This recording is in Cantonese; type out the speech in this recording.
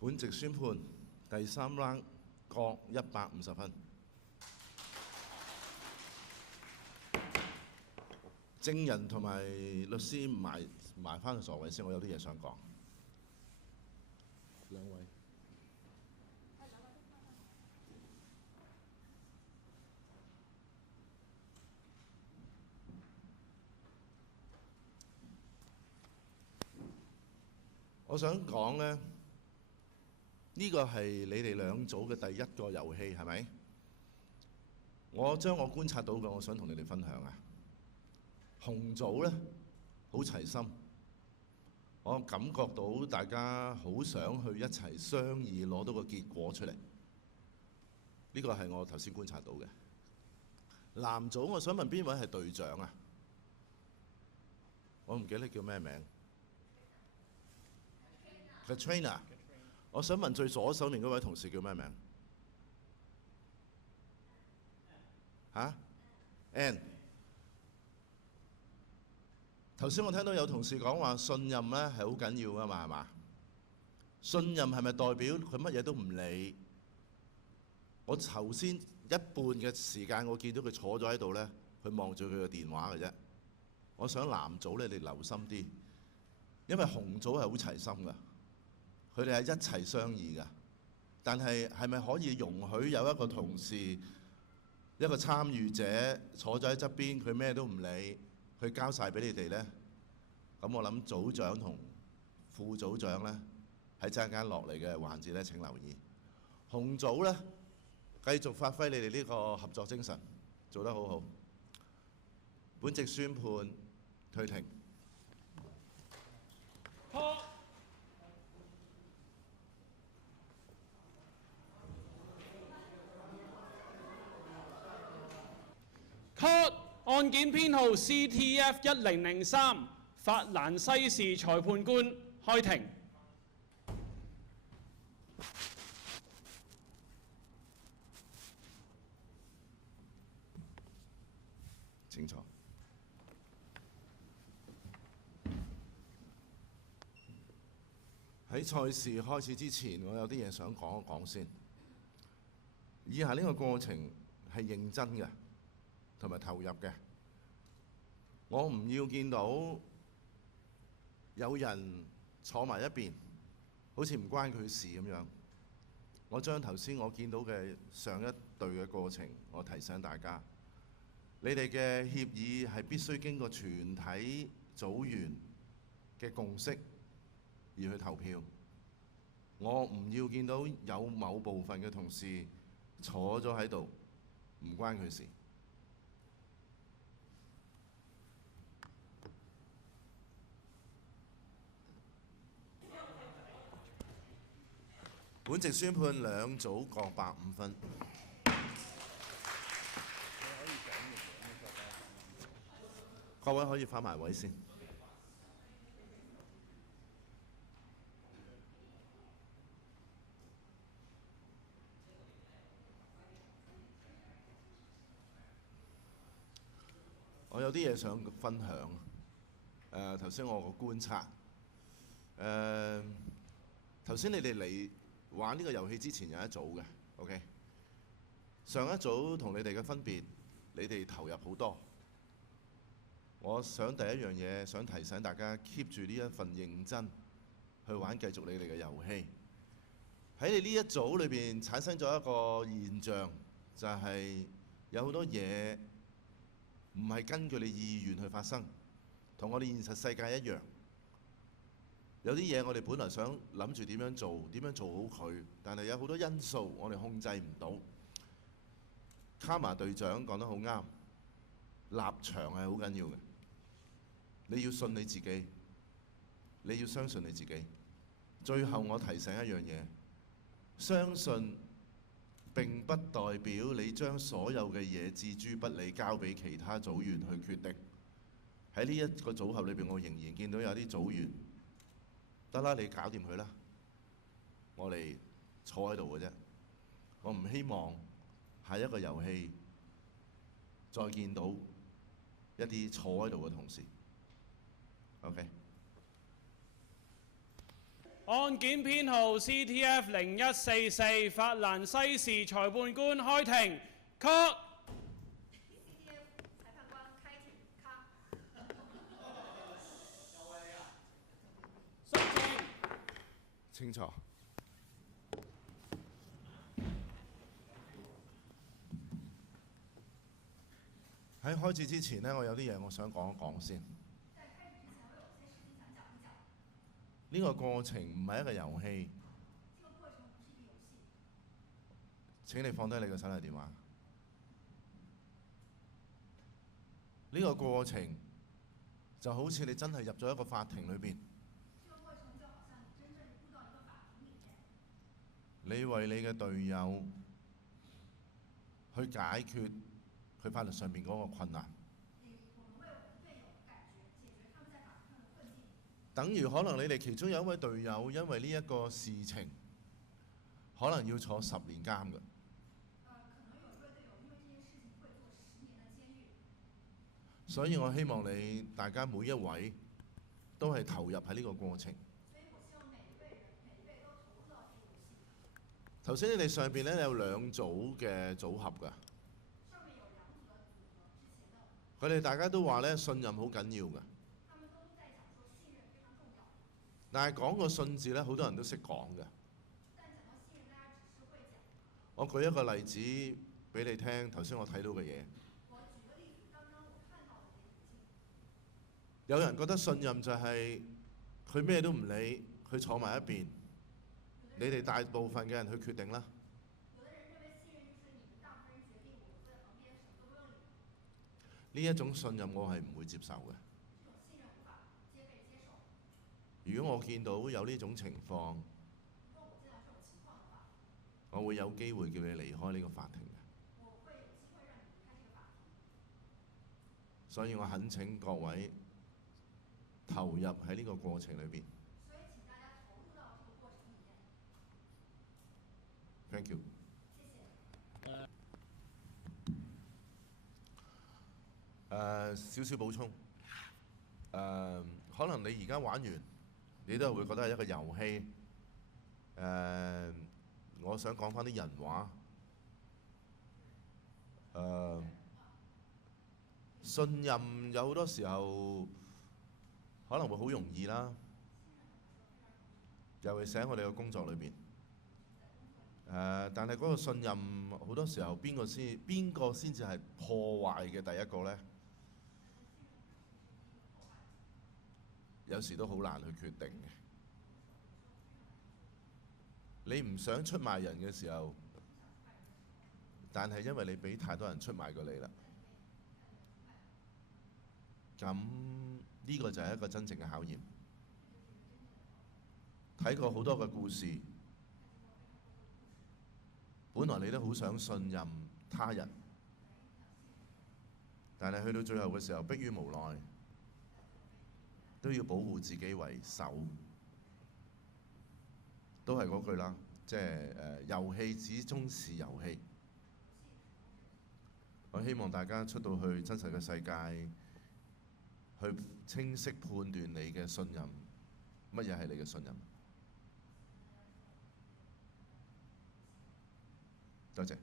本席宣判第3 round 各150分。證人同埋律師埋翻個座位先，我有啲嘢想講。兩位。我想講呢，呢個係你哋兩組嘅第一個遊戲，係咪？我將我觀察到嘅，我想同你哋分享啊。紅組呢，好齊心，我感覺到大家好想去一齊商議攞到個結果出嚟。呢個係我頭先觀察到嘅。藍組，我想問邊位係隊長啊？我唔記得你叫咩名。Katrina， 我想問最左手面嗰位同事叫咩名？嚇 ？Ann。頭先我聽到有同事講話信任咧係好緊要㗎嘛，係嘛？信任係咪代表佢乜嘢都唔理？我頭先一半嘅時間，我見到佢坐咗喺度咧，佢望住佢嘅電話嘅啫。我想藍組咧，你留心啲，因為紅組係好齊心㗎。佢哋係一齊商議㗎，但係係咪可以容許有一個同事、一個參與者坐咗喺側邊，佢咩都唔理，佢交晒俾你哋呢？咁我諗組長同副組長呢，喺陣間落嚟嘅環節呢，請留意。紅組呢，繼續發揮你哋呢個合作精神，做得好好。本席宣判退庭。Court 案件編號 CTF 1003，法蘭西市裁判官開庭。請坐。喺賽事開始之前，我有啲嘢想講一講先。以下呢個過程係認真嘅，同埋投入嘅。我唔要見到有人坐埋一邊，好似唔關佢事咁樣。我將頭先我見到嘅上一隊嘅過程，我提醒大家，你哋嘅協議係必須經過全體組員嘅共識而去投票。我唔要見到有某部分嘅同事坐咗喺度，唔關佢事。本席宣判兩組各8-5分。各位可以返埋位先。我有啲嘢想分享。頭先我個觀察。頭先你哋嚟玩呢個遊戲之前有一組嘅 ，OK。上一組同你哋嘅分別，你哋投入好多。我想第一樣嘢想提醒大家 keep 住呢一份認真去玩，繼續你哋嘅遊戲。喺你呢一組裏邊產生咗一個現象，就係有好多嘢唔係根據你意願去發生，同我哋現實世界一樣。有啲嘢我哋本來想諗住點樣做，點樣做好佢，但係有好多因素我哋控制唔到。卡瑪隊長講得好啱，立場係好緊要嘅。你要信你自己，你要相信你自己。最後我提醒一樣嘢，相信並不代表你將所有嘅嘢置諸不理，交俾其他組員去決定。喺呢一個組合裏邊，我仍然見到有啲組員得啦，你搞掂佢啦，我哋坐喺度嘅啫。我唔希望下一個遊戲再見到一啲坐喺度嘅同事。OK。案件編號 CTF 0144，法蘭西視裁判官開庭。Cut。CTF 裁判官開庭。咔。肅靜。清楚。喺開始之前呢，我有啲嘢我想講一講先。呢個過程唔係一個遊戲。請你放低你嘅手提電話。呢個過程就好似你真係入咗一個法庭裏邊。你為你嘅隊友去解決佢法律上面嗰個困難。等於可能你哋其中有一位隊友因為呢一個事情，可能要坐10年監嘅。所以我希望大家每一位都係投入喺呢個過程。頭先你哋上邊咧有2組嘅組合㗎。佢哋大家都話咧信任好緊要㗎。但係講個信字咧，好多人都識講嘅。我舉一個例子俾你聽，頭先我睇到嘅嘢。有人覺得信任就係佢咩都唔理，佢坐埋一邊，你哋大部分嘅人去決定啦。呢一種信任我係唔會接受嘅。如果我見到有呢種情況，我會有機會叫你離開呢個法庭嘅。所以我懇請各位投入喺呢個過程裏邊。Thank you。少少補充。可能你而家玩完，你都係會覺得係一個遊戲。我想講返啲人話。信任有好多時候可能會好容易啦，尤其是喺我哋嘅工作裏邊。但係嗰個信任好多時候邊個先至係破壞嘅第一個呢？有時都好難去決定嘅。你唔想出賣人嘅時候，但係因為你俾太多人出賣過你啦，咁呢個就係一個真正嘅考驗。睇過好多嘅故事，本來你都好想信任他人，但係去到最後嘅時候，迫於無奈，都要保護自己為首。都係嗰句啦，即係遊戲始終是遊戲。我希望大家出到去真實嘅世界，去清晰判斷你嘅信任，乜嘢係你嘅信任。多謝。